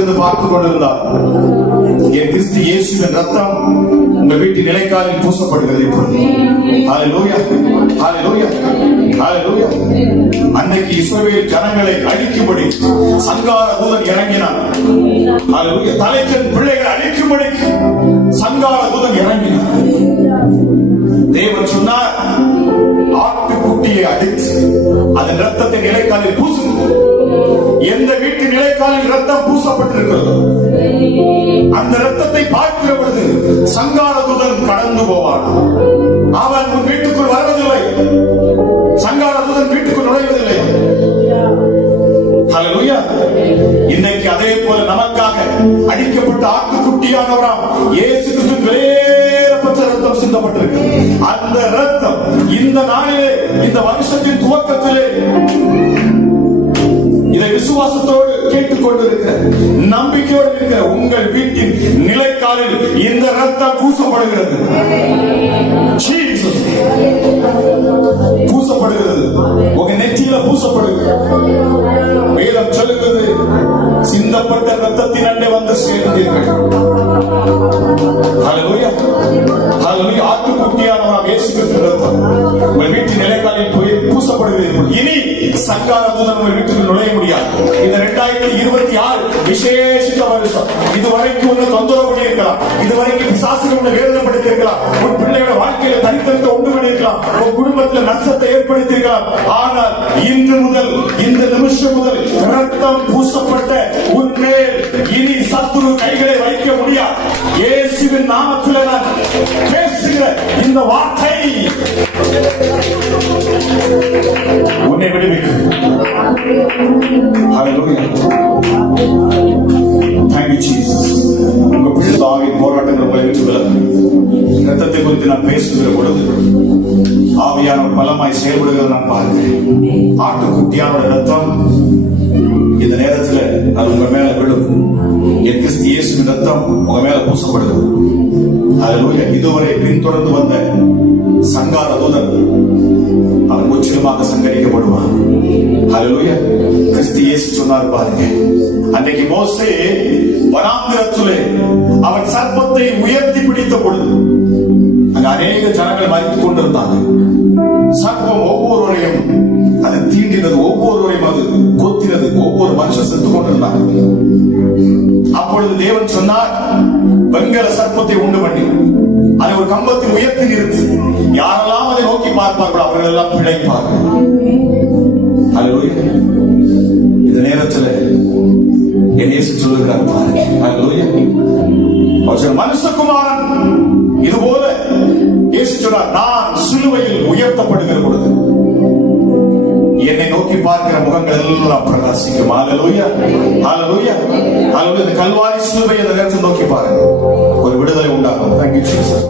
அங்கிருந்து பார்த்துக் கொண்டிருந்தார். என் கிறிஸ்து இயேசுவின் ரத்தம் உங்கள் வீட்டின் நிலைக்காலில் பூசப்படுகிறது. ஹல்லேலூயா, ஹல்லேலூயா, ஹல்லேலூயா. அன்னைக்கு இஸ்ரவேல் ஜனங்களை அழிக்கும்படி சங்கார தூதன் இறங்கினார். ஹல்லேலூயா. தலைக்கன் பிள்ளைகளை அழிக்கும்படி சங்கார தூதன் இறங்கினார். தேவன் சொன்னார், ஆட்டுக்குட்டியை அடித்து அதன் ரத்தத்தை நிலைக்காலில் பூசுங்கள். எந்த வீட்டு நிலைக்காலில் ரத்தம் பூசப்பட்டிருக்கிறது அந்த ரத்தத்தை பார்க்கிற பொழுது சங்கார தூதன் கடந்து போவான். அவன் உன் வீட்டுக்குள் வருவதில்லை, சங்கார தூதன் வீட்டுக்குள் நுழைவதில்லை. ஹல்லேலூயா. இன்னைக்கு அதே போல நமக்காக அடிக்கப்பட்ட ஆட்டுக்குட்டியானவராம் இயேசு கிறிஸ்து விலையேறப்பட்ட ரத்தம் சிந்தப்பட்டிருக்கு. அந்த ரத்தம் இந்த நாளிலே, இந்த வருஷத்தின் துவக்கத்திலே இதை விசுவாசத்தோடு கேட்டுக்கொண்டிருக்கிற, நம்பிக்கையோடு இருக்கிற உங்கள் வீட்டின் நிலைக்காலில் இந்த ரத்தம் பூசப்படுகிறது. பூசப்படுகிறது, உங்க நெற்றியில பூசப்படுகிறது. வேதம் சொல்லுகிறது, சிந்தப்பட்ட ரத்தத்தின் அண்டை வந்து சேர்ந்தீர்கள். ஹல்லேலூயா, ஹல்லேலூயா. ஆட்டுக்குட்டியானவராம் இயேசு கிறிஸ்து ரத்தம் உங்கள் வீட்டின் நிலைக்காலில் போய் பூசப்படுகிறது. இனி சங்கார தூதன் உங்கள் வீட்டுக்கு நுழைய முடியாது. இந்த 2026 விசேஷித்த வருஷம். இதுவரைக்கும் ஒன்று தொந்தரவு பண்ணியிருக்கலாம், இதுவரைக்கும் பிசாசுகள் ஒன்று வேதனைப்படுத்தி இருக்கலாம், உன் பிள்ளையோட வாழ்க்கையில தனித்தனித்த உண்டு பண்ணியிருக்கலாம், உன் குடும்பத்தில் நஷ்டத்தை ஏற்படுத்தியிருக்கலாம். ஆனால் இன்று முதல், இந்த நிமிஷம் முதல் ரத்தம் பூசப்பட்ட உன்மேல் இனி சத்துரு கைகளை வைக்க முடியாது. இயேசுவின் நாமத்தில் நான் பேசுகிற இந்த வார்த்தை உன்னை விடுவிக்கும். ஹல்லேலூயா. Thank you Jesus. உங்க பிள்ளை தாவின் போராட்டங்கள் உங்களை விட்டு விலகும். ரத்தத்தை குறித்து நான் பேசுகிற பொழுது ஆவியானவர் பலமாய் செயல்படுகிறது நான் பார்க்கிறேன். ஆட்டுக்குட்டியானோட ரத்தம் இந்த நேரத்தில் அது உங்க மேல விழும். என் கிறிஸ்து இயேசுவின் ரத்தம் உங்க மேல பூசப்படுகிறது. ஹல்லேலூயா. இதுவரை பின்தொடர்ந்து வந்த சங்கார தூதன் அவன் முற்றிலுமாக சங்கரிக்கப்படுவான். ஹல்லேலூயா. கிறிஸ்து இயேசு சொன்னார் பாருங்க, அன்றைக்கு மோசே வனாந்திரத்திலே அவன் சர்ப்பத்தை உயர்த்தி பிடித்த பொழுது அங்க அநேக ஜனங்கள் மறித்துக் கொண்டிருந்தாங்க. சர்ப்பம் ஒவ்வொருவரையும் அது தீண்டினது, ஒவ்வொருவரையும் அது கொத்தினது, ஒவ்வொரு மனுஷன் செத்துக் கொண்டிருந்தாங்க. அப்பொழுது தேவன் சொன்னார், வெண்கல சர்ப்பத்தை உண்டு பண்ணி அதை ஒரு கம்பத்தில் உயர்த்தி நிறுத்தி யாரெல்லாம் அதை நோக்கி பார்ப்பார்களோ அவர்கள் எல்லாம் பிழைப்பார்கள். ஹல்லேலூயா. இந்த நேரத்தில் என் இயேசு சொல்லுகிறார் பாருங்க. ஹல்லேலூயா. மனுஷகுமாரன் இதுபோல இயேசு சொன்னார், நான் சிலுவையில் உயர்த்தப்படுகிற பொழுது என்னை நோக்கி பார்க்கிற முகங்கள் எல்லாம் பிரகாசிக்கும். ஹல்லேலூயா, ஹல்லேலூயா, ஹல்லேலூயா. இந்த கல்வாரி சிலுவை இந்த நேரத்தில் நோக்கி பாருங்க, ஒரு விடுதலை உண்டாகும். Thank you Jesus.